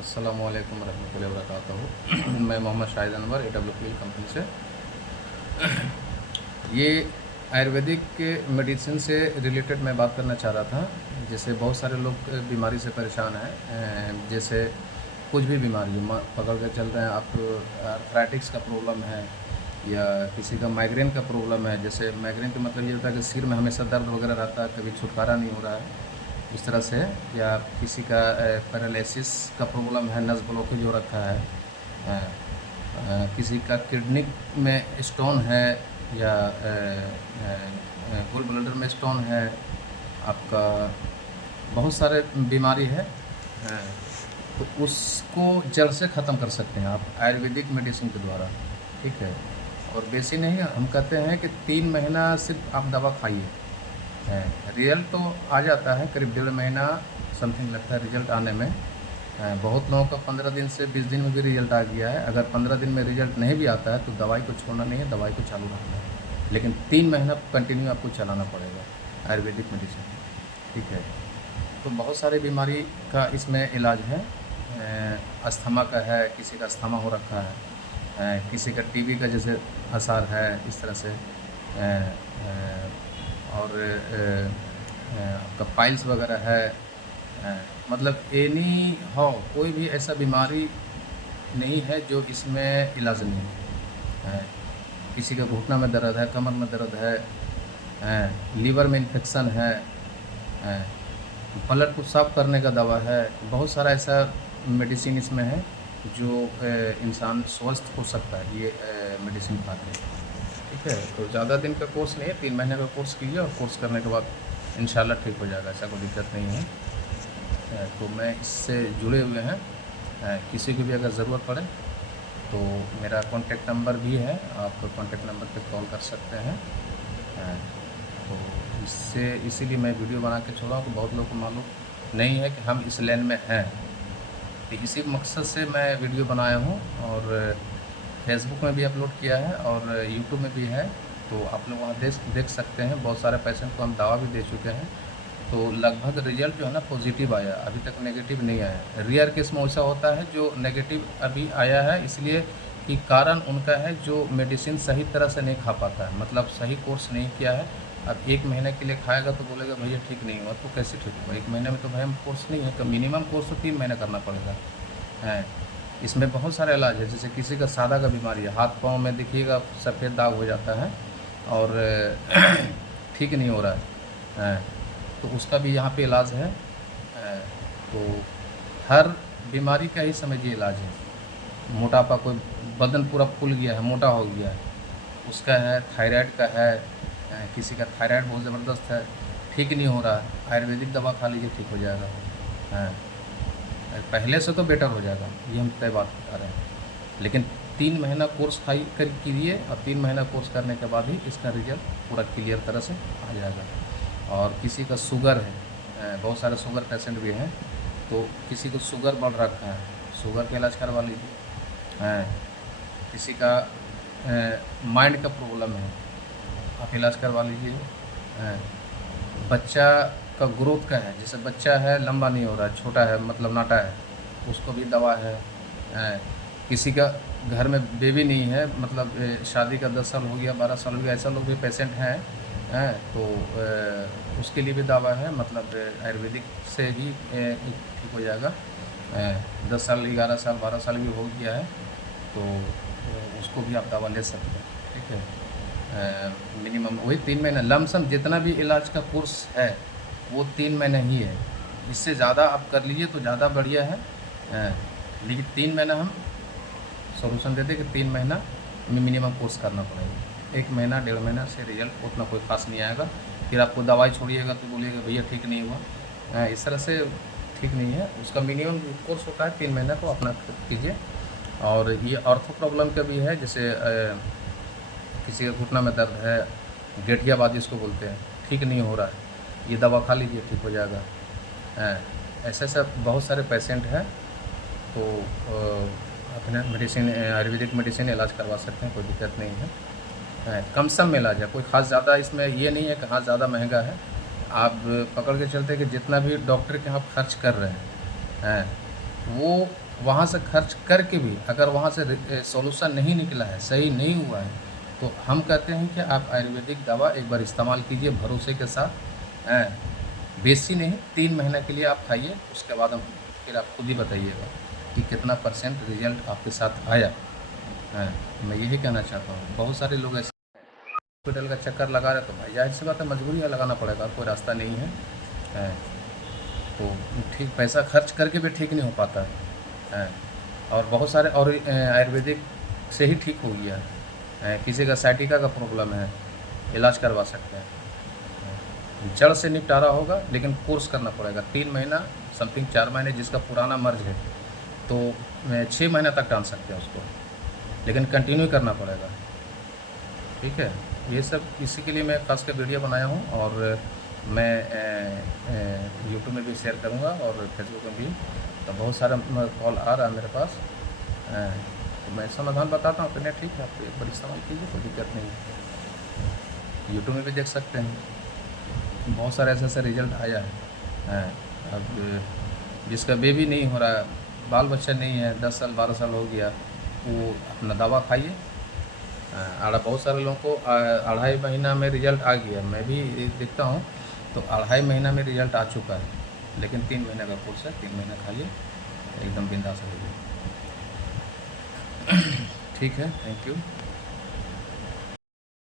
अस्सलामुअलैकुम रहमतुल्लाहि व बरकातहू। मैं मोहम्मद शाहिद अनवर AWPL कंपनी से। ये आयुर्वेदिक के मेडिसिन से रिलेटेड मैं बात करना चाह रहा था। जैसे बहुत सारे लोग बीमारी से परेशान हैं, जैसे कुछ भी बीमारी पकड़ के चल रहे हैं आप, आर्थराइटिक्स का प्रॉब्लम है या किसी का माइग्रेन का प्रॉब्लम है। जैसे माइग्रेन का मतलब ये होता है कि सिर में हमेशा दर्द वगैरह रहता है, कभी छुटकारा नहीं हो रहा है इस तरह से। या किसी का पैरालिसिस का प्रॉब्लम है, नस ब्लॉकेज हो रखा है। किसी का किडनी में स्टोन है या गॉल ब्लैडर में स्टोन है आपका, बहुत सारे बीमारी है। तो उसको जड़ से ख़त्म कर सकते हैं आप आयुर्वेदिक मेडिसिन के द्वारा, ठीक है। और बेसी नहीं, हम कहते हैं कि 3 महीना सिर्फ आप दवा खाइए, रिजल्ट तो आ जाता है। करीब 1.5 महीना समथिंग लगता है रिजल्ट आने में। बहुत लोगों का 15 दिन से 20 दिन में भी रिजल्ट आ गया है। अगर 15 दिन में रिजल्ट नहीं भी आता है तो दवाई को छोड़ना नहीं है, दवाई को चालू रखना है, लेकिन 3 महीना कंटिन्यू आपको चलाना पड़ेगा आयुर्वेदिक मेडिसिन, ठीक है। तो बहुत सारे बीमारी का इसमें इलाज है। अस्थमा का है, किसी का अस्थमा हो रखा है, किसी का टीबी का जैसे आसार है इस तरह से। और आपका पाइल्स वगैरह है। मतलब एनी हो, कोई भी ऐसा बीमारी नहीं है जो इसमें इलाज नहीं है। किसी का घुटना में दर्द है, कमर में दर्द है, लीवर में इन्फेक्शन है, ब्लड को साफ़ करने का दवा है। बहुत सारा ऐसा मेडिसिन इसमें है जो इंसान स्वस्थ हो सकता है ये मेडिसिन खा के, ठीक है। तो ज़्यादा दिन का कोर्स नहीं है, 3 महीने का कोर्स कीजिए और कोर्स करने के बाद इंशाल्लाह ठीक हो जाएगा, ऐसा कोई दिक्कत नहीं है। तो मैं इससे जुड़े हुए हैं, किसी को भी अगर ज़रूरत पड़े तो मेरा कॉन्टेक्ट नंबर भी है, आप कॉन्टेक्ट नंबर पे कॉल कर सकते हैं। तो इससे इसीलिए मैं वीडियो बना के छोड़ा हूँ कि बहुत लोगों को मालूम नहीं है कि हम इस लाइन में हैं। तो इसी मकसद से मैं वीडियो बनाया हूँ और फेसबुक में भी अपलोड किया है और यूट्यूब में भी है। तो आप लोग वहाँ देख सकते हैं। बहुत सारे पेशेंट को हम दवा भी दे चुके हैं, तो लगभग रिजल्ट जो है ना पॉजिटिव आया, अभी तक नेगेटिव नहीं आया। रेयर केस में ऐसा होता है जो नेगेटिव अभी आया है, इसलिए कि कारण उनका है जो मेडिसिन सही तरह से नहीं खा पाता है, मतलब सही कोर्स नहीं किया है। अब 1 महीने के लिए खाएगा तो बोलेगा भैया ठीक नहीं हुआ, तो कैसे ठीक होगा? 1 महीने में तो भाई हम कोर्स नहीं है, तो मिनिमम कोर्स तो 3 महीने करना पड़ेगा। हैं, इसमें बहुत सारे इलाज है। जैसे किसी का सादा का बीमारी है, हाथ पाँव में देखिएगा सफ़ेद दाग हो जाता है और ठीक नहीं हो रहा है, तो उसका भी यहाँ पे इलाज है। तो हर बीमारी का ही समझिए इलाज है। मोटापा, कोई बदन पूरा फूल गया है, मोटा हो गया है, उसका है। थायराइड का है, किसी का थायराइड बहुत ज़बरदस्त है, ठीक नहीं हो रहा है, आयुर्वेदिक दवा खा लीजिए ठीक हो जाएगा। हाँ, पहले से तो बेटर हो जाएगा, ये हम तय बात बता रहे हैं। लेकिन 3 महीना कोर्स खाई कर कीजिए और 3 महीना कोर्स करने के बाद ही इसका रिजल्ट पूरा क्लियर तरह से आ जाएगा। और किसी का शुगर है, बहुत सारे शुगर पेशेंट भी हैं, तो किसी को शुगर बढ़ रखा है, शुगर का इलाज करवा लीजिए। किसी का माइंड का प्रॉब्लम है, आप इलाज करवा लीजिए। बच्चा का ग्रोथ का है, जैसे बच्चा है लंबा नहीं हो रहा है, छोटा है मतलब नाटा है, उसको भी दवा है। किसी का घर में बेबी नहीं है, मतलब शादी का 10 साल हो गया, 12 साल हो गया, ऐसा लोग भी पेशेंट हैं। तो उसके लिए भी दवा है, मतलब आयुर्वेदिक से ही ठीक हो जाएगा। 10 साल, 11 साल, 12 साल भी हो गया है तो उसको भी आप दवा ले सकते हैं, ठीक है। मिनिमम वही 3 महीना लमसम जितना भी इलाज का कोर्स है वो 3 महीने ही है। इससे ज़्यादा आप कर लीजिए तो ज़्यादा बढ़िया है। लेकिन 3 महीना हम सोल्यूशन देते कि 3 महीना में मिनिमम कोर्स करना पड़ेगा। 1 महीना 1.5 महीना से रिजल्ट उतना कोई खास नहीं आएगा, फिर आपको दवाई छोड़िएगा तो बोलिएगा भैया ठीक नहीं हुआ। इस तरह से ठीक नहीं है। उसका मिनिमम कोर्स होता है 3 महीना, को अपना कीजिए। और ये ऑर्थो प्रॉब्लम का भी है, जैसे किसी का घुटना में दर्द है, गठियाबादी इसको बोलते हैं, ठीक नहीं हो रहा है, ये दवा खा लीजिए ठीक हो जाएगा। ऐसे ऐसे बहुत सारे पेशेंट हैं, तो अपने मेडिसिन, आयुर्वेदिक मेडिसिन इलाज करवा सकते हैं, कोई दिक्कत नहीं है। कम सम में इलाज है, कोई ख़ास ज़्यादा इसमें ये नहीं है कि हाँ ज़्यादा महंगा है। आप पकड़ के चलते कि जितना भी डॉक्टर के यहाँ खर्च कर रहे हैं वो वहाँ से खर्च करके भी अगर वहाँ से सॉल्यूशन नहीं निकला है, सही नहीं हुआ है, तो हम कहते हैं कि आप आयुर्वेदिक दवा एक बार इस्तेमाल कीजिए भरोसे के साथ। बेसी नहीं, 3 महीने के लिए आप खाइए, उसके बाद हम फिर आप खुद ही बताइएगा कि कितना % रिजल्ट आपके साथ आया। हैं, मैं यही कहना चाहता हूँ। बहुत सारे लोग ऐसे हॉस्पिटल का चक्कर लगा रहे, तो भाई ज़ाहिर-सी बात है मजबूरी है, लगाना पड़ेगा, कोई रास्ता नहीं है। हैं, तो ठीक पैसा खर्च करके भी ठीक नहीं हो पाता है। हैं, और बहुत सारे और आयुर्वेदिक से ही ठीक हो गया है। किसी का साइटिका का प्रॉब्लम है, इलाज करवा सकते हैं। जड़ से निपटारा होगा, लेकिन कोर्स करना पड़ेगा 3 महीना समथिंग 4 महीने, जिसका पुराना मर्ज है तो 6 महीने तक टाल सकते हैं उसको, लेकिन कंटिन्यू करना पड़ेगा। ठीक है, ये सब इसी के लिए मैं खास कर वीडियो बनाया हूँ, और मैं यूट्यूब में भी शेयर करूँगा और फेसबुक में भी। तो बहुत सारा कॉल आ रहा है मेरे पास, तो मैं समाधान बताता हूँ। कहने ठीक है, आप एक बार इस्तेमाल कीजिए, कोई दिक्कत नहीं है। यूट्यूब में भी देख सकते हैं, बहुत सारे ऐसा रिजल्ट आया है। अब जिसका बेबी नहीं हो रहा है, बाल बच्चा नहीं है, 10 साल 12 साल हो गया, वो अपना दवा खाइए। बहुत सारे लोगों को 2.5 महीना में रिजल्ट आ गया, मैं भी देखता हूँ, तो 2.5 महीना में रिजल्ट आ चुका है। लेकिन 3 महीने का कोर्स है, 3 महीना खाइए, एकदम बिंदास रहिए। ठीक है, थैंक यू।